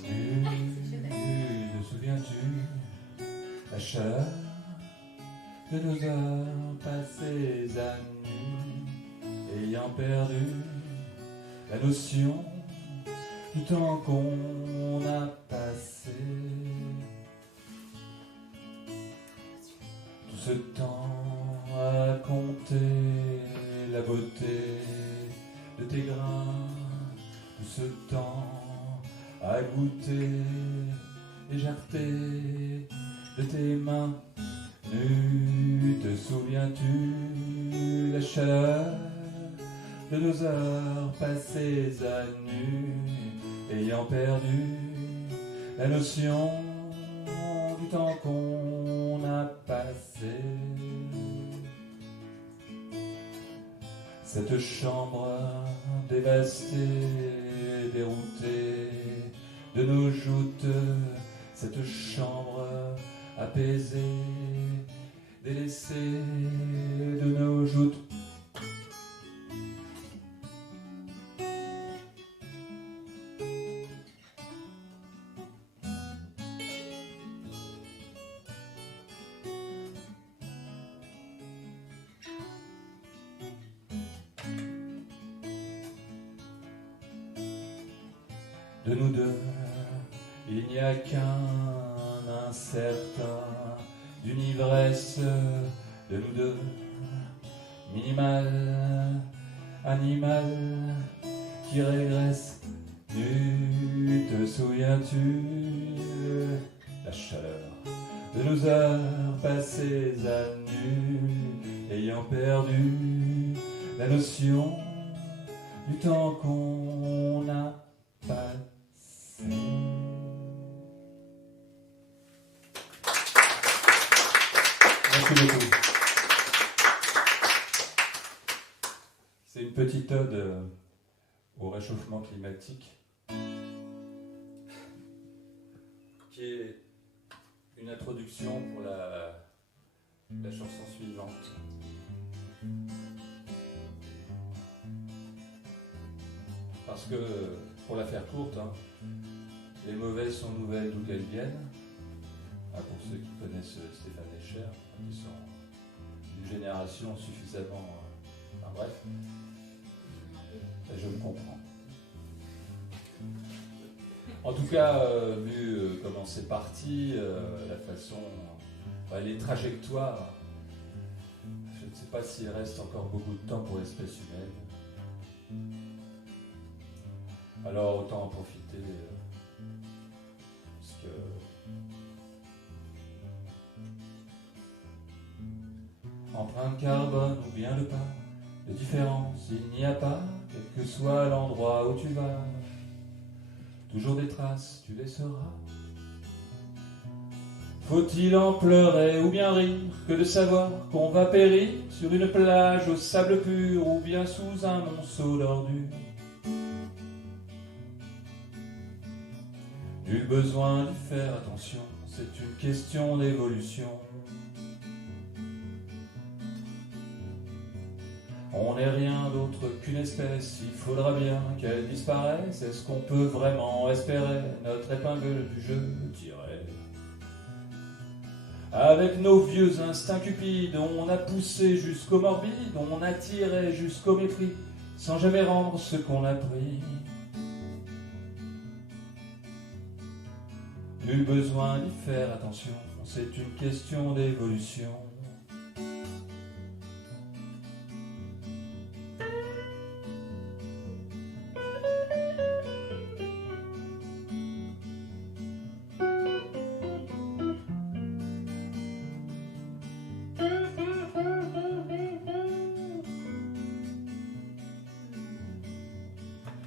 Te souviens-tu la chaleur de nos heures passées à nu, ayant perdu la notion du temps qu'on a passé. Tout ce temps à compter la beauté de tes grains, tout ce temps à goûter légèreté de tes mains nues. Te souviens-tu la chaleur de nos heures passées à nu, ayant perdu la notion du temps qu'on a passé. Cette chambre dévastée, déroutée de nos joutes, cette chambre apaisée, délaissée de nos joutes. De nous deux, il n'y a qu'un incertain d'une ivresse de nous deux, minimal, animal, qui régresse nu. Te souviens-tu la chaleur de nos heures passées à nu, ayant perdu la notion du temps qu'on a passé. Merci beaucoup. C'est une petite ode au réchauffement climatique qui est une introduction pour la chanson suivante. Parce que, pour la faire courte, les mauvaises sont nouvelles d'où qu'elles viennent. Pour ceux qui connaissent Stéphane Escher, qui sont d'une génération suffisamment... bref, je me comprends. En tout cas, vu comment c'est parti, la façon... les trajectoires, je ne sais pas s'il reste encore beaucoup de temps pour l'espèce humaine. Alors autant en profiter, parce que empreinte carbone ou bien le pas, de différence il n'y a pas, quel que soit l'endroit où tu vas, toujours des traces tu laisseras. Faut-il en pleurer ou bien rire, que de savoir qu'on va périr sur une plage au sable pur ou bien sous un monceau d'ordures. Nul besoin d'y faire attention, c'est une question d'évolution. On n'est rien d'autre qu'une espèce, il faudra bien qu'elle disparaisse. Est-ce qu'on peut vraiment espérer notre épingle du jeu tirer? Avec nos vieux instincts cupides, on a poussé jusqu'au morbide, on a tiré jusqu'au mépris, sans jamais rendre ce qu'on a pris. Nul besoin d'y faire attention, c'est une question d'évolution.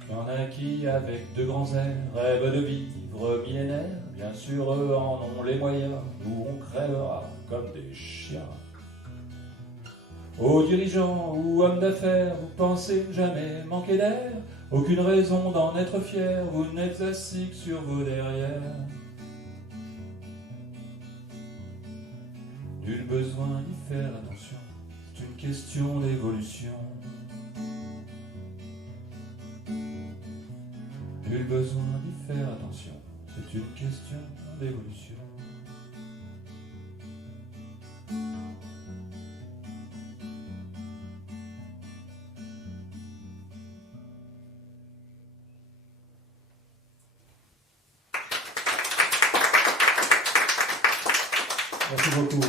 Il y en a qui, avec de grands airs, rêvent de vivre millénaires. Bien sûr, eux en ont les moyens, nous on crèvera comme des chiens. Aux dirigeants ou hommes d'affaires, vous pensez jamais manquer d'air. Aucune raison d'en être fier, vous n'êtes assis que sur vos derrières. Nul besoin d'y faire attention, c'est une question d'évolution. Nul besoin d'y faire attention, une question d'évolution. Merci beaucoup.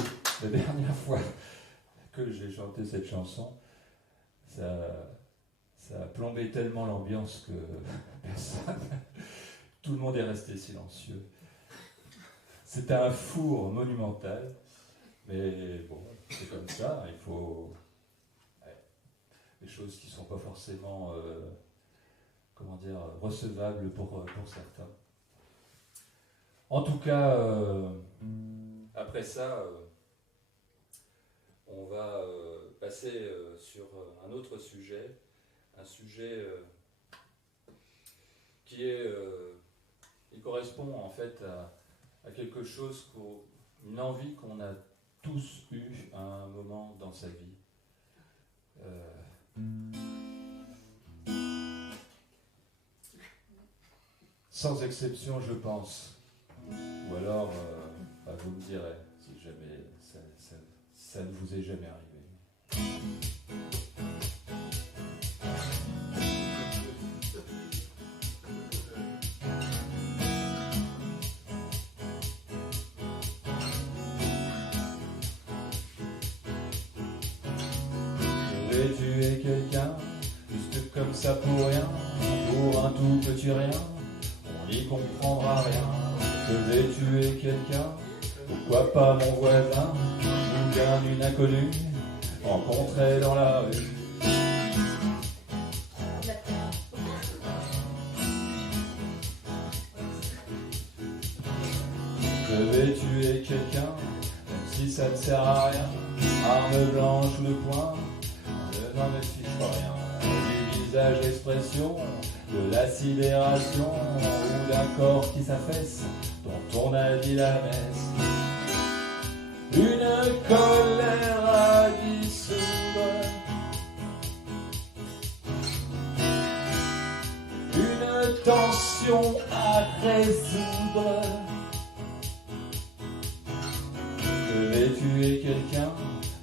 La dernière fois que j'ai chanté cette chanson, ça a plombé tellement l'ambiance que tout le monde est resté silencieux. C'était un four monumental, mais bon, c'est comme ça, il faut... des choses qui ne sont pas forcément, recevables pour certains. En tout cas, après ça, on va passer sur un autre sujet, un sujet qui correspond en fait à quelque chose, une envie qu'on a tous eue à un moment dans sa vie. Sans exception, je pense. Ou alors, vous me direz si jamais ça ne vous est jamais arrivé. Je vais tuer quelqu'un, juste comme ça pour rien, pour un tout petit rien, on n'y comprendra rien. Je vais tuer quelqu'un, pourquoi pas mon voisin, ou bien une inconnue, rencontrée dans la rue. Je vais tuer quelqu'un, même si ça ne sert à rien, arme blanche le poing, je n'en me fiche pas rien. Du visage expression, de la sidération, ou d'un corps qui s'affaisse, dont on a dit la messe. Une colère à dissoudre, une tension à résoudre. Je vais tuer quelqu'un,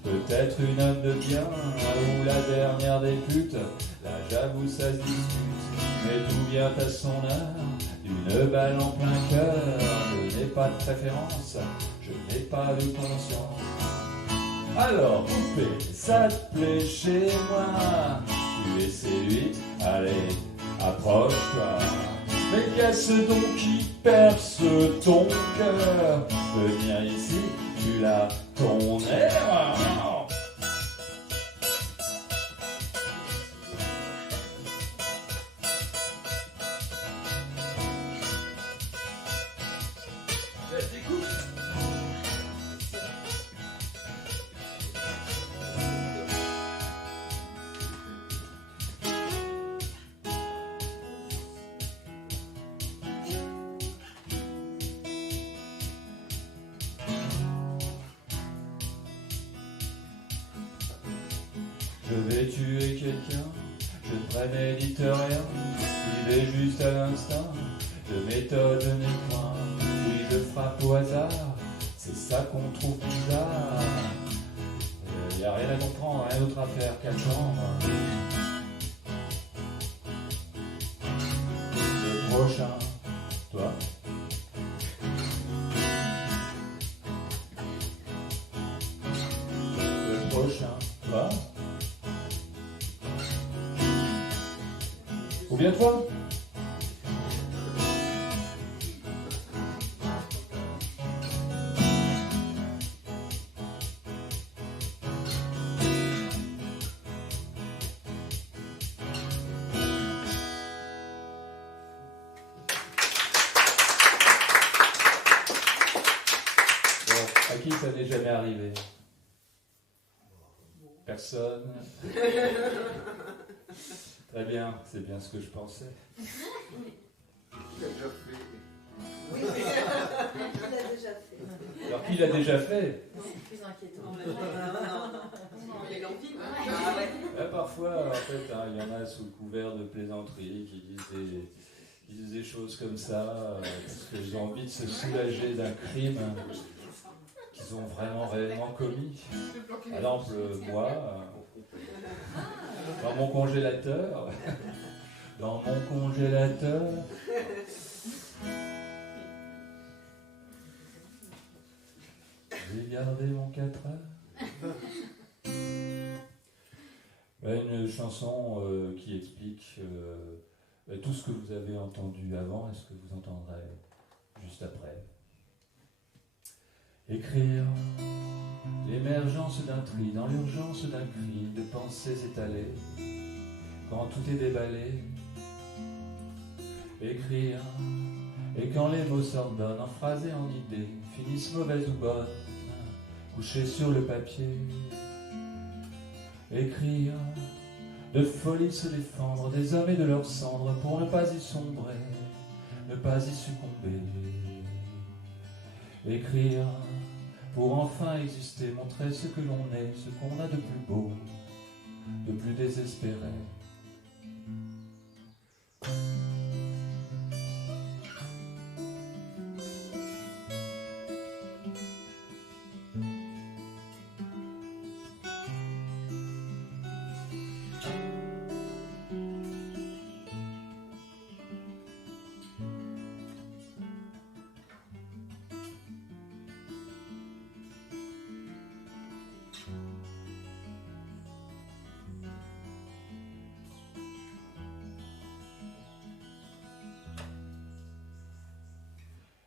peut-être une homme de bien, ou la dernière des putes. Là j'avoue ça se discute, mais tout vient à son heure. Une balle en plein cœur, je n'ai pas de préférence, je n'ai pas de conscience. Alors poupée, ça te plaît chez moi, tu es séduite, allez, approche-toi. Mais qu'est-ce donc qui perce ton cœur? Venir ici, tu l'as ton air. Je vais tuer quelqu'un, je ne prémédite rien, il est juste à l'instinct, de méthode ni point. Oui, je frappe au hasard, c'est ça qu'on trouve bizarre. Y a rien à comprendre, rien d'autre à faire qu'attendre. Le prochain, toi. Le prochain, toi. Ou bien toi? Bon, à qui ça n'est jamais arrivé? Personne? Très bien, c'est bien ce que je pensais. Il a déjà fait. Oui, il l'a déjà fait. Alors qui l'a déjà fait? C'est plus inquiétant. Il y a l'envie. Parfois, en fait, il y en a sous le couvert de plaisanterie qui disent qui disent des choses comme ça, parce qu'ils ont envie de se soulager d'un crime qu'ils ont vraiment réellement commis. Par exemple, moi, dans mon congélateur, j'ai gardé mon 4 heures. Une chanson qui explique tout ce que vous avez entendu avant et ce que vous entendrez juste après. Écrire l'émergence d'un tri dans l'urgence d'un cri de pensées étalées quand tout est déballé. Écrire et quand les mots s'ordonnent en phrases et en idées finissent mauvaises ou bonnes couchées sur le papier. Écrire de folie se défendre des hommes et de leurs cendres pour ne pas y sombrer, ne pas y succomber. Écrire pour enfin exister, montrer ce que l'on est, ce qu'on a de plus beau, de plus désespéré.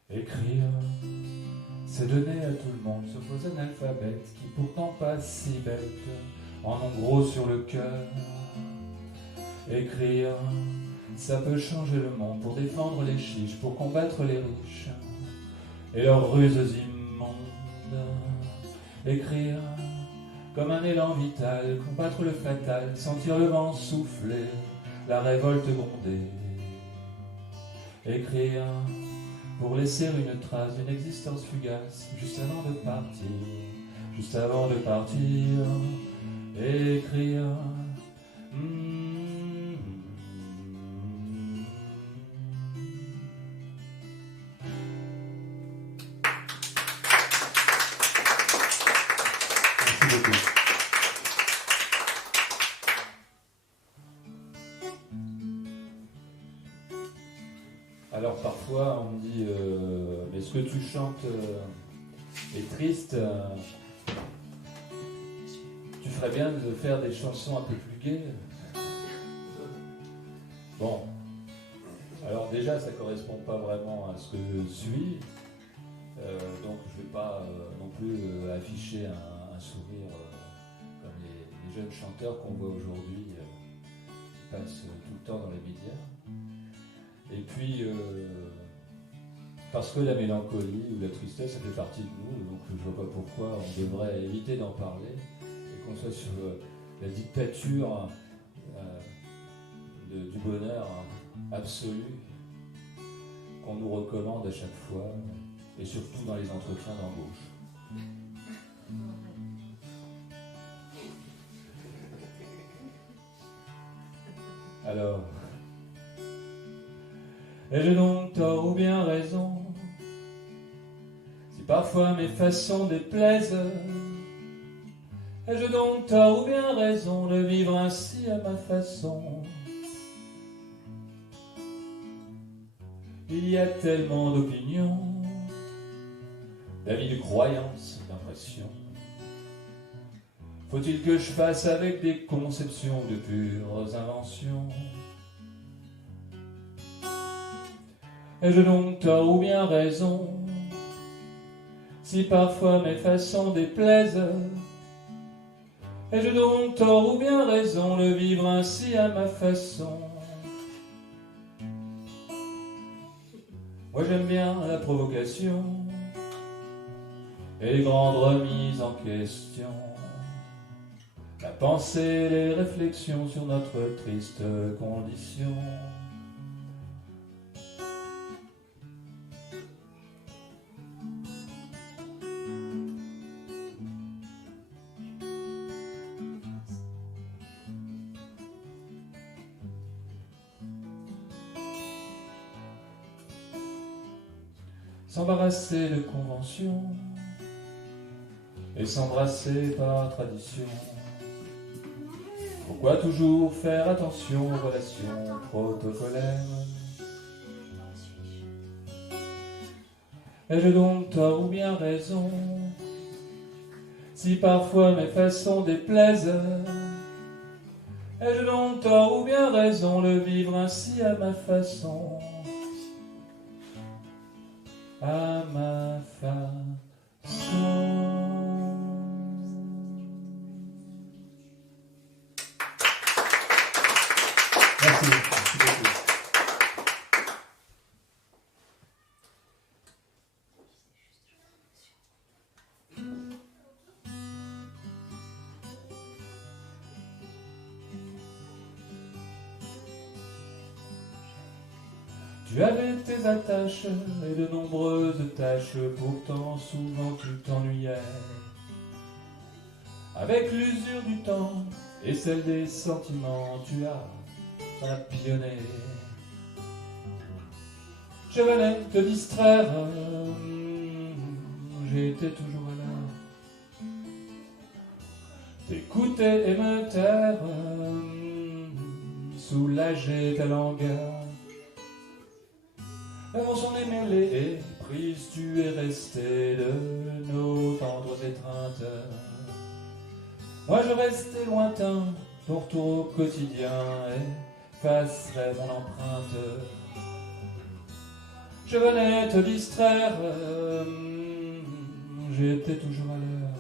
Écrire, c'est donner à tout le monde, sauf aux analphabètes, qui pourtant pas si bêtes, en ont gros sur le cœur. Écrire, ça peut changer le monde, pour défendre les chiches, pour combattre les riches, et leurs ruses immondes. Écrire, comme un élan vital, combattre le fatal, sentir le vent souffler, la révolte gronder. Écrire, pour laisser une trace d'une existence fugace, juste avant de partir, écrire. Merci beaucoup. Alors parfois on me dit mais ce que tu chantes est triste, tu ferais bien de faire des chansons un peu plus gaies. Bon, alors déjà ça correspond pas vraiment à ce que je suis, donc je vais pas non plus afficher un sourire comme les jeunes chanteurs qu'on voit aujourd'hui qui passent tout le temps dans les médias. Et puis, parce que la mélancolie ou la tristesse, ça fait partie de nous, donc je vois pas pourquoi on devrait éviter d'en parler, et qu'on soit sur la dictature du bonheur absolu qu'on nous recommande à chaque fois, et surtout dans les entretiens d'embauche. Alors... ai-je donc tort ou bien raison, si parfois mes façons déplaisent? Ai-je donc tort ou bien raison de vivre ainsi à ma façon? Il y a tellement d'opinions, d'avis, de croyances, d'impressions. Faut-il que je fasse avec des conceptions de pures inventions? Ai-je donc tort ou bien raison, si parfois mes façons déplaisent? Ai-je donc tort ou bien raison de vivre ainsi à ma façon? Moi j'aime bien la provocation et les grandes remises en question, la pensée, les réflexions sur notre triste condition. s'embarrasser de conventions et s'embrasser par tradition. Pourquoi toujours faire attention aux relations protocolaires? Ai-je donc tort ou bien raison si parfois mes façons déplaisent? Ai-je donc tort ou bien raison de vivre ainsi à ma façon? À ma façon. Merci. Merci beaucoup. Tu avais tes attaches et de nombreuses tâches, pourtant souvent tu t'ennuyais. Avec l'usure du temps et celle des sentiments, tu as papillonné. Je venais te distraire, j'étais toujours à l'heure. T'écouter et me taire, soulager ta langueur. On s'en est mêlé et prise, tu es resté de nos tendres étreintes. Moi je restais lointain, ton retour au quotidien effacerait mon empreinte. Je venais te distraire, j'étais toujours à l'heure.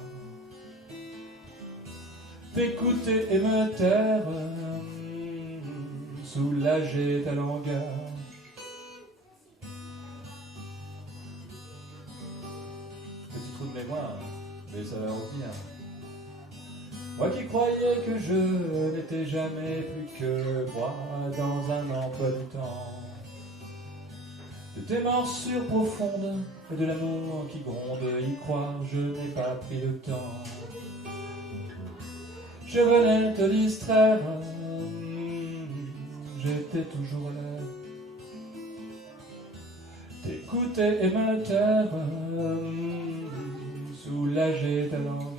T'écouter et me taire, soulager ta langueur. Petit trou de mémoire, mais ça va revenir. Moi qui croyais que je n'étais jamais plus que moi dans un emploi du temps. De tes morsures profondes et de l'amour qui gronde, y croire je n'ai pas pris le temps. Je venais te distraire, j'étais toujours là. T'écouter et me taire, soulager ta langue.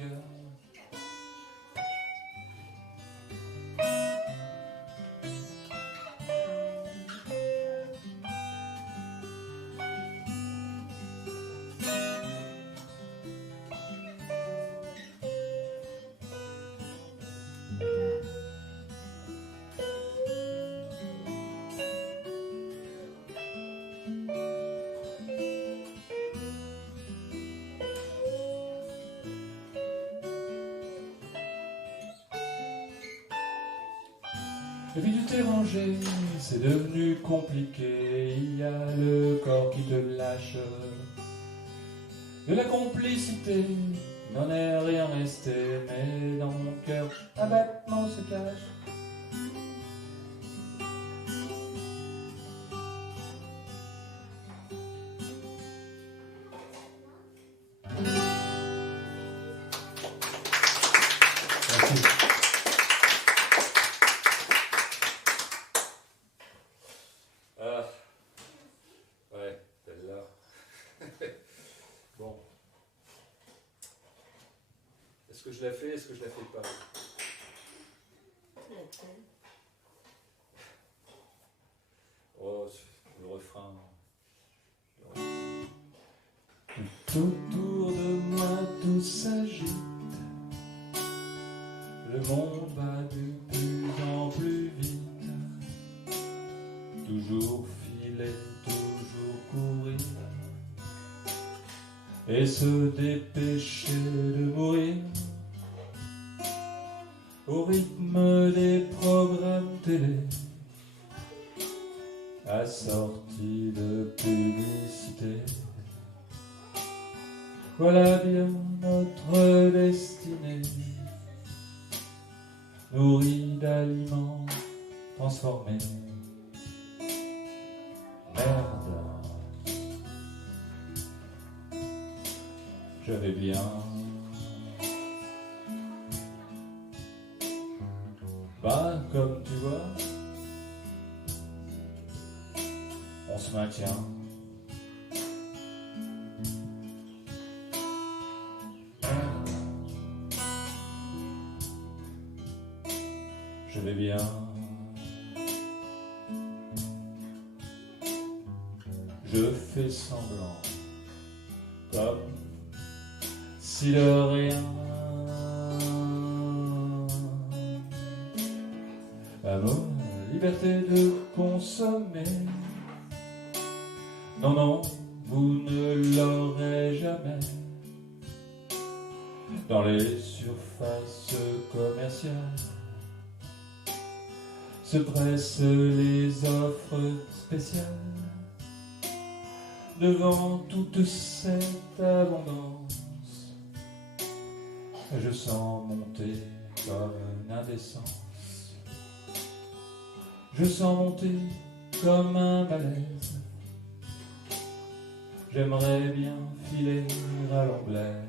Et puis tu t'es rangé, c'est devenu compliqué, il y a le corps qui te lâche. De la complicité, n'en est rien resté, mais dans mon cœur, un battement se cache. Merci. Ouais, celle-là. Bon. Est-ce que je la fais, est-ce que je la fais pas? Oh, le refrain. Tout autour de moi, tout s'agite. Le monde va de plus en plus vite. Toujours filer, toujours courir. Et se dépêcher de mourir. Au rythme des programmes télé, assortis de publicité. Voilà bien notre destinée, nourrie d'aliments transformés. Merde, je vais bien. Bah, comme tu vois, on se maintient. je fais semblant, comme si de rien. Amour, liberté de consommer. Non, non, vous ne l'aurez jamais. Dans les surfaces commerciales se pressent les offres spéciales. Devant toute cette abondance, je sens monter comme une indécence. Je sens monter comme un malaise. J'aimerais bien filer à l'anglaise.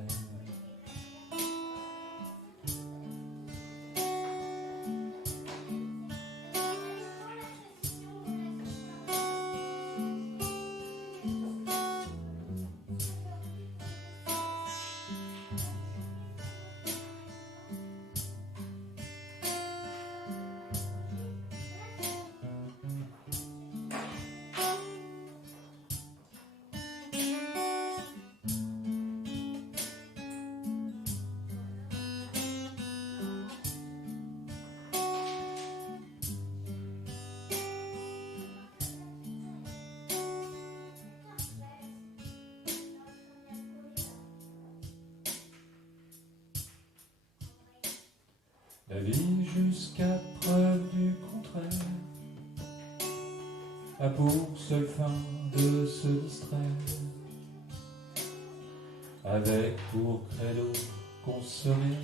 La vie, jusqu'à preuve du contraire, a pour seule fin de se distraire, avec pour credo consommer,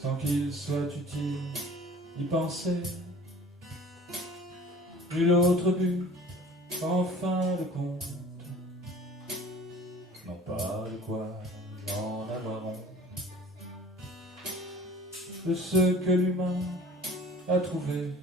sans qu'il soit utile d'y penser. Nul autre but, en fin de compte, non pas de quoi en avoir honte, de ce que l'humain a trouvé.